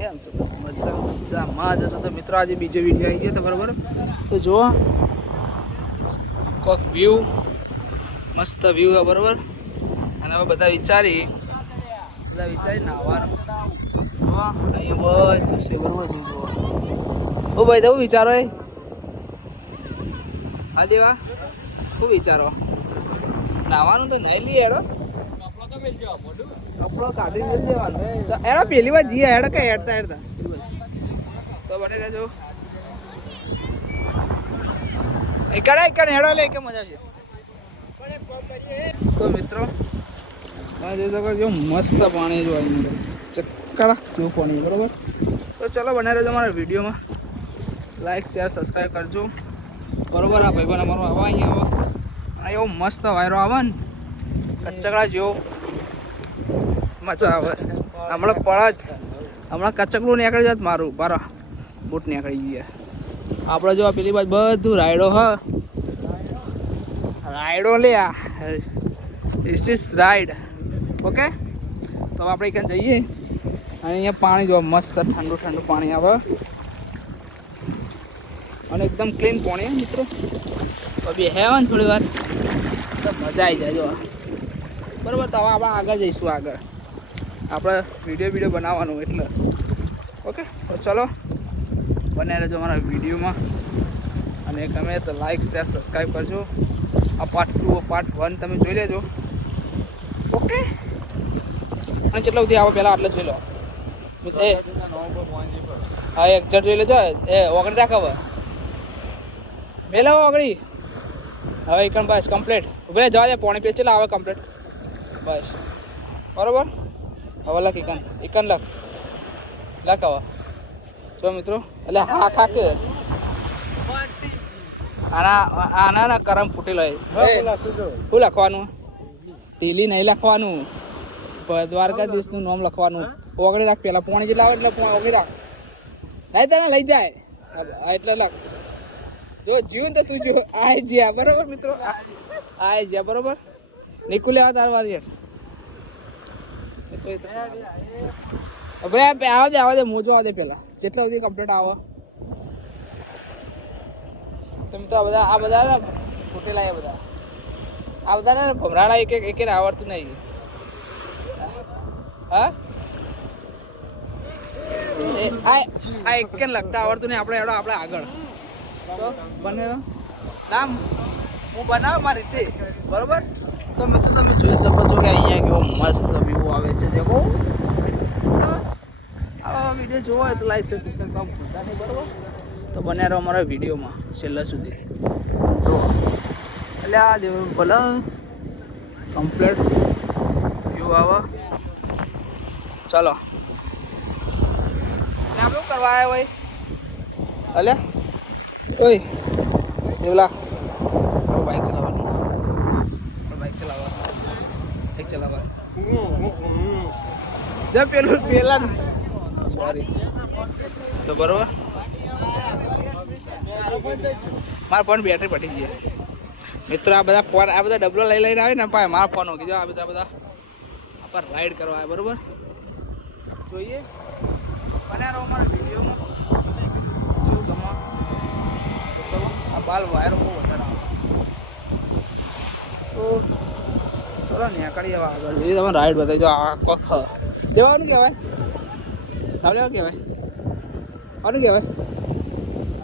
કેમ છો? મજા મજામાં જશો તો મિત્રો આજે બીજો વિડીયો આવી ગયો તો બરાબર. તો જુઓ કોક વ્યૂ મસ્ત વ્યૂ છે બરાબર. અને હવે બધા વિચારી નાવાનું જુઓ અહીંયા બધું છે બરાબર. જુઓ ઓ ભાઈ તો વિચારો એ આ દેવા શું વિચારો નાવાનું તો નહીં લઈએ હેડો કપડો કાઢી મેળ દેવાનો એડો પેલી વાર જીએ હેડો કે હેડતા તો બને રહેજો એકડે હેડો લે કે મજા છે. તો મિત્રો તમે જોઈ શકો છો મસ્ત પાણી જો ચક્કડક જેવું પાણી બરોબર. તો ચલો બને રહેજો મારા વિડીયોમાં લાઈક શેર સબસ્ક્રાઈબ કરજો બરોબર. આ ભાઈબંધ અમારો આવા અહીંયા આવે એવો મસ્ત વાયરો આવે ને કચ્ચકડા જેવો મજા આવે. હમણાં પડા જ હમણાં કચકડું નીકળી જાત મારું બારા બૂટ નીકળી ગયા. આપણે જો પેલી બાજુ બધું રાયડો રાયડો લે આ ઇસ ઇસ રાઈડ ઓકે. તો આપણે એક જઈએ અને અહીંયા પાણી જોવા મસ્ત ઠંડુ ઠંડુ પાણી આવે અને એકદમ ક્લીન પાણી મિત્રો. તો બી હે ને થોડી વાર તો મજા આવી જાય જો બરાબર. તો હવે આપણે આગળ જઈશું આગળ આપણે વિડીયો બનાવવાનું એટલે ઓકે. તો ચલો બને રહેજો અમારા વિડીયોમાં અને ગમે તો લાઈક શેર સબસ્ક્રાઈબ કરજો. આ પાર્ટ 2 પાર્ટ 1 તમે જોઈ લેજો ઓકે. અને જેટલા સુધી આવો પહેલાં આટલે જોઈ લો એ હા એક જણ જોઈ લેજો એ ઓગળી રાખ હવે મેલા ઓગળી હવે એકણ બસ કમ્પ્લીટ ઉભરે જવા દે. પોણી પેચે આવે કમ્પ્લીટ બસ બરાબર. હવે લખ એકન લખ હવે જો મિત્રો એટલે હા થાકે આના ના કરમ ફૂટી લે શું લખવાનું ઢીલી નહીં લખવાનું દ્વારકાધીશનું નામ લખવાનું. ઓગળી રાખ પેલા પોણી જેટલા આવે એટલે ઓગળી રાખ નહીં તને લઈ જાય એટલે લખ જો જીવ તો તું જો આ જ્યા બરોબર મિત્રો આ જ્યા બરોબર. નીકુ લેવા તાર વારી આવા દે મોજો આવા દે પેલા જેટલા સુધી કમ્પ્લીટ આવે. તમે તો આ બધા ફૂટેલા એ બધા આ બધા ભમરાડા એક આવડતું નહીં હા આ એક લગતા આવડતું નહીં. આપણે એવડો આપણે આગળ તો બને નામ હું બનાવ મારી રીતે બરોબર. તો મિત્રો તમે જોઈ શકો છો કે અહીંયા કેવો મસ્ત વ્યૂ આવે છે. દેખો આવા વિડીયો જોવો હોય તો લાઈક સબસ્ક્રાઈબ કામ ભૂલતા નહીં બરોબર. તો બને રહો અમારા વિડીયોમાં છેલ્લા સુધી જો એટલે આ જેવું ભલે કમ્પ્લીટ વ્યૂ આવે. ચલો આપણે કરવા આવ્યા હોય અલે ઓય દેવલા બાઈક ચલાવવાનું એક ચલાવવાનું જો પેલા સોરી તો બરોબર. મારા ફોન બેટરી પટી ગઈ મિત્રો. આ બધા ફોન આ બધા ડબલો લઈને આવે ને પાય મારા ફોન હોકી જો આ બધા આપણે રાઈડ કરવા આવે બરોબર. જોઈએ બને રહો અમારા વિડીયોમાં શું ગમા. આ બાલ વાયરો બહુ વધારે આવે તો ચલો નીકળી જવા આગળ જોઈએ. તમે રાઈડ બતાવી જો આ કોખ દેવાનું કહેવાય ના લેવા કહેવાય આનું કહેવાય.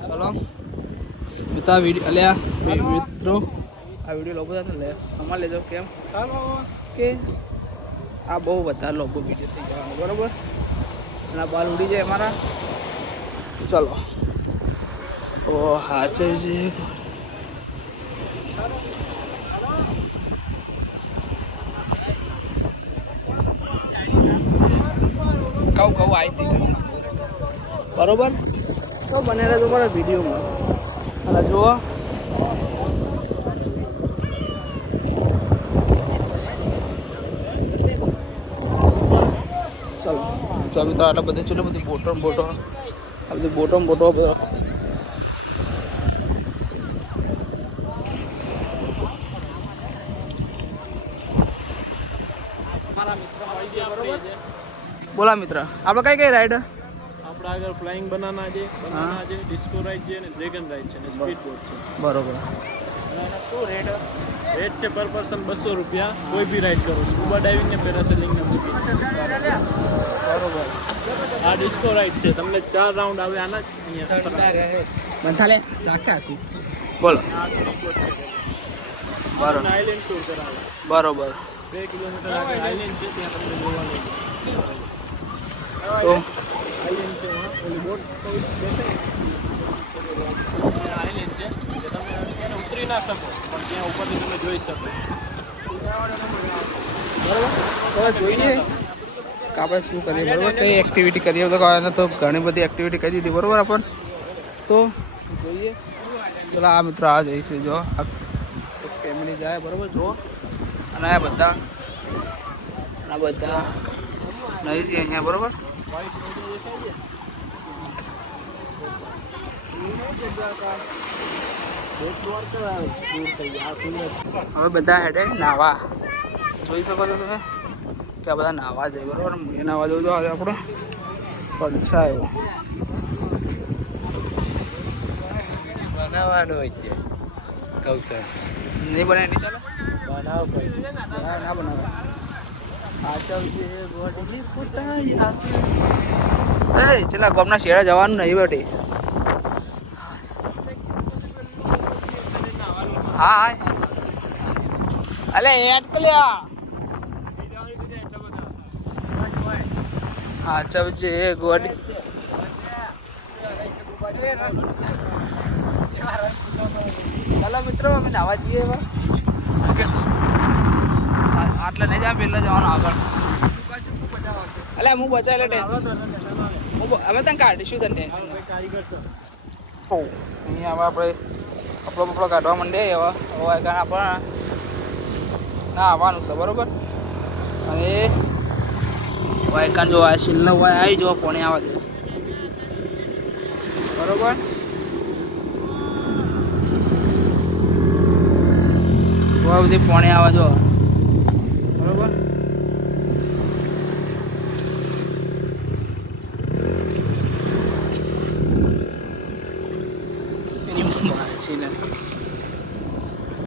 ચલો મિત્રો આ વિડીયો અલ્યા મિત્રો આ વિડીયો લોકો ને લે અમારે લેજો કેમ કે આ બહુ બધા લોકો વિડીયો થઈ જવાનું બરાબર. અને આ બાલ ઉડી જાય અમારા. ચલો ઓ હા છે કહું આવી જઈશ બરોબર. તો બને રહેજો મારા વિડીયોમાં અને જુઓ ચલો જો મિત્રો આટલા બધે છે બધી બોટો આ બધી બોટો બધો મારા મિત્ર મળી ગયા બરોબર. બોલા મિત્ર આપણે કઈ રાઈડ આપણા આગળ ફ્લાઇંગ બનાના છે, ડિસ્કો રાઇડ છે અને ડ્રેગન રાઇડ છે અને સ્પીડ બોટ છે. બરોબર. શું રેટ? રેટ છે પર પર્સન 200 રૂપિયા, કોઈ બી રાઇડ કરો, સ્કૂબા ડાઇવિંગ ને પેરાસેલિંગ ને મૂકી. બરોબર. આ ડિસ્કો રાઇડ છે, તમને 4 રાઉન્ડ આવે આના જ અહીંયા. બંધાલે ચાખ્યા હતી. બોલો. આ સ્પીડ બોટ છે. બરોબર. આઇલેન્ડ ટૂર કરાવે. બરોબર. 2 કિલોમીટર આગળ આઇલેન્ડ છે, ત્યાં તમને જોવાનું. તો આઇલેન્ડ છે, ઓલી બોટ આઇલેન્ડ છે કે તમે એને ઉતરી ના શકો, પણ ત્યાં ઉપરથી તમે જોઈ શકો. બરોબર. હવે જોઈએ કે આપણે શું કરીએ. બરોબર, કઈ એક્ટિવિટી કરીએ તો એને તો ઘણી બધી એક્ટિવિટી કરી દીધી. બરોબર, આપણ તો જોઈએ. ચલો આ મિત્રો આ જઈશું, જો ફેમિલી જાય. બરોબર, જો અને આ બધા નહીં છે અહીંયા. બરોબર, હવે બધા હેડે નાવા. જોઈ શકો છો તમે કે આ બધા નાવા જાય. બરોબર, એ નાવા જવું. જો હવે આપણે પડછાયો બનાવવાનું હોય છે કૌતર નહીં બનાવે નહીં ચાલે. બનાવ ના બનાવે. ચલા ગામના શેડા જવાનું નહીં બેટી. હા અલે એડ તો લ્યા. હા ચાલ છે ગોડી. ચાલો મિત્રો અમે નાવા જઈએ. હવે આટલે નહીં જાય, પેલા જવાનું આગળ. અલે હું બચાવેલો ટેન્શન અમે તને કાઢીશું. તને ટેન્શન અહીંયા હવે આપણે કપડો કાઢવા માંડીએ. હવે કારણ આપણે ના આવવાનું છે. બરોબર, અને વાયકાન જો આ શીલનો વાય આવી જો પોણે આવવા દે. બરોબર, બધી પોણે આવવા જો. બરોબર, એની માછી ને